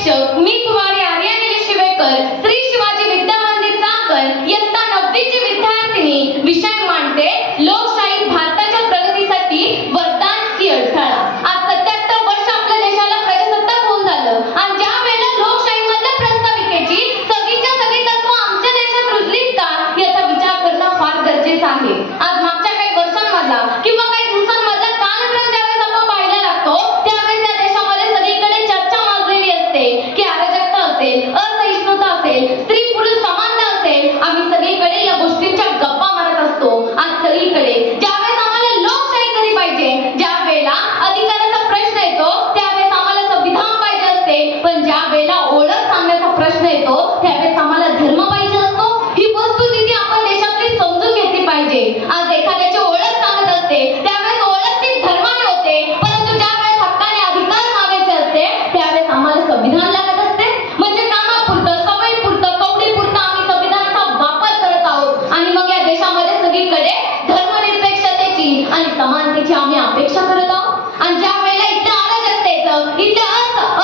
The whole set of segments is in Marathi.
शिक्षक मी कुमारी आर्या निलेश शिवेकर, श्री शिवाजी विद्या मंदिर चाकण इयत्ता 9वी ची विद्यार्थिनी. विषय मांडते लोकशाही भारताच्या प्रगतीसाठी वरदान की अडथळा. आज 77 वर्ष आपल्या देशाला प्रजासत्ताक होऊन झालं आणि ज्या वेळेला लोकशाहीमधल्या प्रस्ताविकेची सगळीच्या सगळी तत्व आमच्या देशात रुजलीत का याचा विचार करणं फार गरजेचं आहे. आज मागच्या काही वर्षांमधला किंवा काही दिवसांमधला कालक्रम ज्यावेळेस आपण पाहायला लागतो त्यावेळेस या देशामध्ये सगळीकडे चर्चा माजलेली असते की अराजकता असेल, असहिष्णुता असेल, स्त्री पुरुष समानता असेल. आम्ही सगळीकडे या गोष्टींच्या गप्पा मारत असतो. आज सगळीकडे ज्यावेळेस आम्हाला लोकशाही कधी पाहिजे, ज्या वेळेला अधिकाराचा प्रश्न येतो त्यावेळेस आम्हाला संविधान पाहिजे असते, पण ज्या वेळेला ओळख सांगण्याचा प्रश्न येतो त्यावेळेस आम्हाला धर्म पाहिजे असतो. ही वस्तुस्थिती आपण देशातली समजून घेतली पाहिजे. आज एखाद्याची ओळख सांगत असते त्यावेळेस ओळख ती धर्माने होते, परंतु ज्या वेळेस हक्काने अधिकार मागायचे असते त्यावेळेस आम्हाला संविधान लागत असते. म्हणजे कामापुरतं, सवयीपुरतं, कवडीपुरतं आम्ही संविधानाचा वापर करत आहोत आणि मग या देशामध्ये सगळीकडे धर्मनिरपेक्षतेची आणि समानतेची आम्ही अपेक्षा करत आहोत. आणि ज्या वेळेला इथल्या अराजकतेचं, इथल्या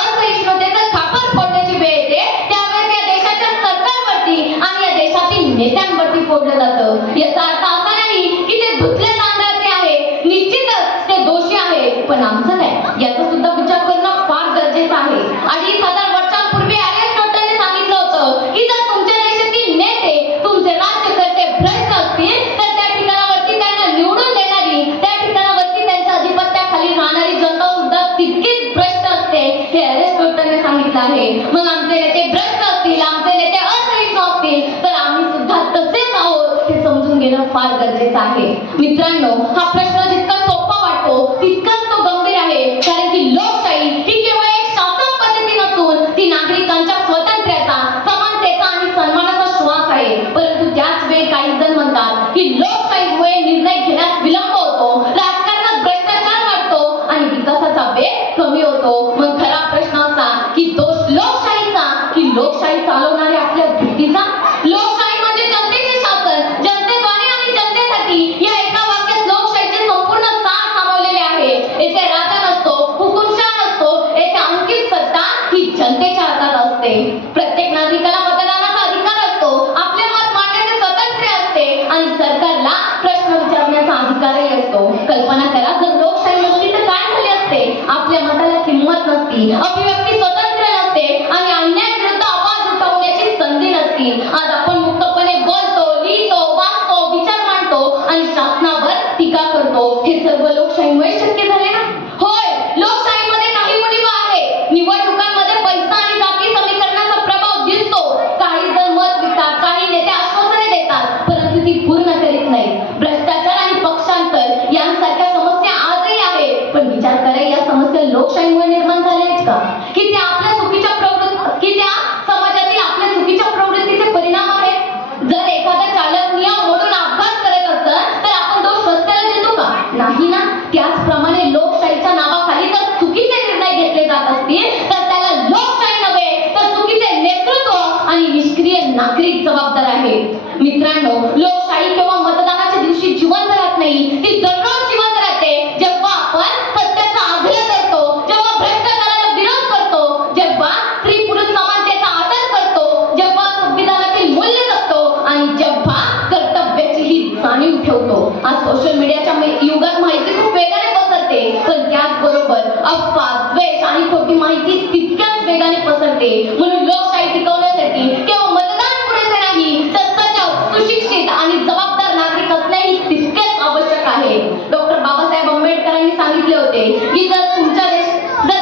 असहिष्णुतेचं खापर फोडण्याची वेळ येते त्यावेळेस या देशाच्या सरकारवरती आणि या देशातील नेत्यांवरती फोडलं जातं. याचा अर्थ असा नाही की ते धुतल्या तांदळाचे आहे, निश्चितच ते दोषी आहे, पण आमचं काय याचा सुद्धा विचार करणं फार गरजेचं आहे. 2500 वर्षांपूर्वी अरिस्टॉटलने सांगितलं होतं की जर तुमच्या देशातील नेते, तुमचे राज्यकर्ते भ्रष्ट असतील तर त्या ठिकाणावरती त्यांना निवडून देणारी, त्या ठिकाणावरती त्यांच्या अधिपत्याखाली राहणारी जनता सुद्धा तितकीच भ्रष्ट असते, हे अरिस्टॉटलने सांगितलं आहे. मग आमचे नेते भ्रष्ट असतील, आमचे नेते असहिष्णू असतील तर आम्ही सुद्धा तसेच आहोत हे समजून घेणं फार गरजेचं आहे. मित्रांनो, हा प्रश्न जितका सोपा वाटतो तितकाच तो गंभीर आहे, कारण की लोकशाही ही केवळ एक शासन पद्धती नसून ती नागरिकांच्या स्वातंत्र्याचा, समानतेचा आणि सन्मानाचा श्वास आहे. परंतु त्याच वेळी काही जण म्हणतात की लोकशाहीमुळे निर्णय घेण्यास विलंब होतो, राजकारणात भ्रष्टाचार वाढतो आणि विकासाचा वेग कमी होतो. मग खरा प्रश्न असा की दोष लोकशाहीचा की लोकशाही चालवणाऱ्या आपल्या वृत्तीचा? लोकशाही म्हणजे जनतेचे शासन, जनतेद्वारे आणि जनतेसाठी या एका वाक्यात लोकशाहीचे संपूर्ण सार सामावलेले आहे. येथे राजा नसतो, हुकुमशाह नसतो, येथे अंतिम सत्ता ही जनतेच्या हातात असते. प्रत्येक नागरिकाला मतदानाचा अधिकार असतो, आपले मत मांडण्याचे स्वातंत्र्य असते आणि सरकारला प्रश्न विचारण्याचा अधिकारही असतो. कल्पना करा जर लोकशाही नसती तर काय झाले असते? आपल्या मताला किंमत नसती, अभिव्यक्ती स्वातंत्र्य नसते आणि अन्यायाविरुद्ध आवाज उठवण्याची संधी नसती. आज आपण मुक्तपणे बोलतो, लिहितो, वाचतो, विचार मांडतो आणि शासनावर टीका करतो. हे सर्व लोकशाहीमुळे शक्य झाले ना? होय, लोकशाहीमध्ये काही उणीवा आहे. निवडणुकांमध्ये पैसा आणि जाती समीकरणाचा प्रभाव दिसतो. काही जण मत विकतात, काही नेते आश्वासने देतात, परंतु ती पूर्ण करीत नाहीत. भ्रष्टाचार आणि पक्षांतर यांसारख्या समस्या आजही आहेत, पण विचार करा या समस्या लोकशाहीमुळे निर्माण झाल्या आहेत का? की त्या आपल्या चुकीच्या की त्या समाजातील आपल्या चुकीच्या प्रवृत्तीचे परिणाम आहेत? जर एखादा चालक नियम मोडून अपघात करत असेल तर आपण दोष रस्त्याला देतो का? नाही ना. त्याचप्रमाणे लोकशाहीच्या नावाखाली जर चुकीचे निर्णय घेतले जात असतील तर त्याला लोकशाही नव्हे तर चुकीचे नेतृत्व आणि निष्क्रिय नागरिक जबाबदार आहे. मित्रांनो, लोकशाही केवळ मतदानाच्या दिवशी जिवंत राहत नाही, ती दररोज जिवंत राहते. जेव्हा आपण सत्याचा आग्रह करतो, जेव्हा भ्रष्टाचाराला विरोध करतो, जेव्हा स्त्री पुरुष समानतेचा आदर करतो, जेव्हा संविधानातील मूल्य जपतो आणि जेव्हा कर्तव्याचीही जाणीव ठेवतो. आज सोशल मीडियाच्या युगात माहिती खूप वेगाने पसरते, पण त्याचबरोबर अफवा, द्वेष आणि खोटी माहिती तितक्याच वेगाने पसरते. म्हणून लोकशाही टिकवण्यासाठी केवळ मतदान पुरेसे नाही तर सजग, सुशिक्षित आणि जबाबदार नागरिक असणेही तितकेच आवश्यक आहे. डॉक्टर बाबासाहेब आंबेडकरांनी सांगितले होते की जर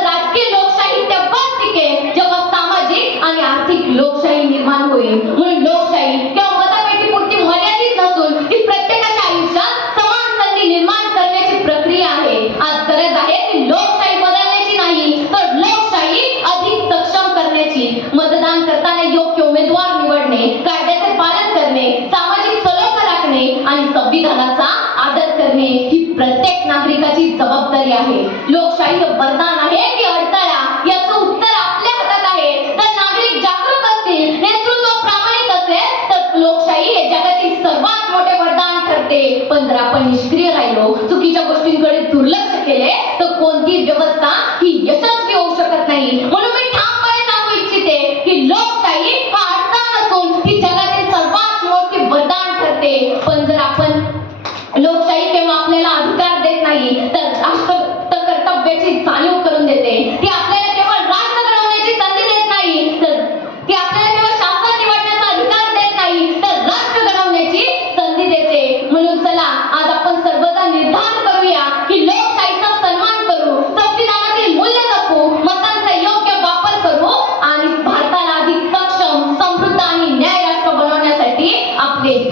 राजकीय लोकशाही तेव्हाच टिकेल जेव्हा सामाजिक आणि आर्थिक लोकशाही निर्माण होईल. म्हणून लोकशाही केवळ मतपेटीपुरती मर्यादित नसून ती प्रत्येकाच्या आयुष्यात समान संधी निर्माण करण्याची प्रक्रिया आहे. आज गरज आहे ती लोकशाही बदलण्याची नाही तर लोकशाही अधिक सक्षम करण्याची. मतदान करताना योग्य उमेदवार निवडणे, कायद्याचे पालन करणे, सामाजिक सलोखा राखणे आणि संविधानाचा आदर करणे ही प्रत्येक नागरिकाची जबाबदारी आहे. लोकशाही हे वरदान आहे की अडथळा याचं उत्तर आपल्या हातात आहे. जर नागरिक जागरूक असतील, नेतृत्व प्रामाणिक असेल तर लोकशाही हे जगातील सर्वात मोठे वरदान ठरते. पण जर आपण निष्क्रिय राहिलो, चुकीच्या गोष्टींकडे दुर्लक्ष केले तर कोणती व्यवस्था ही यशस्वी होऊ शकत नाही. म्हणून मी ठामपणे सांगू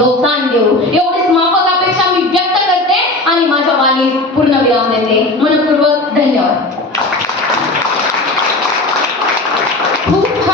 प्रोत्साहन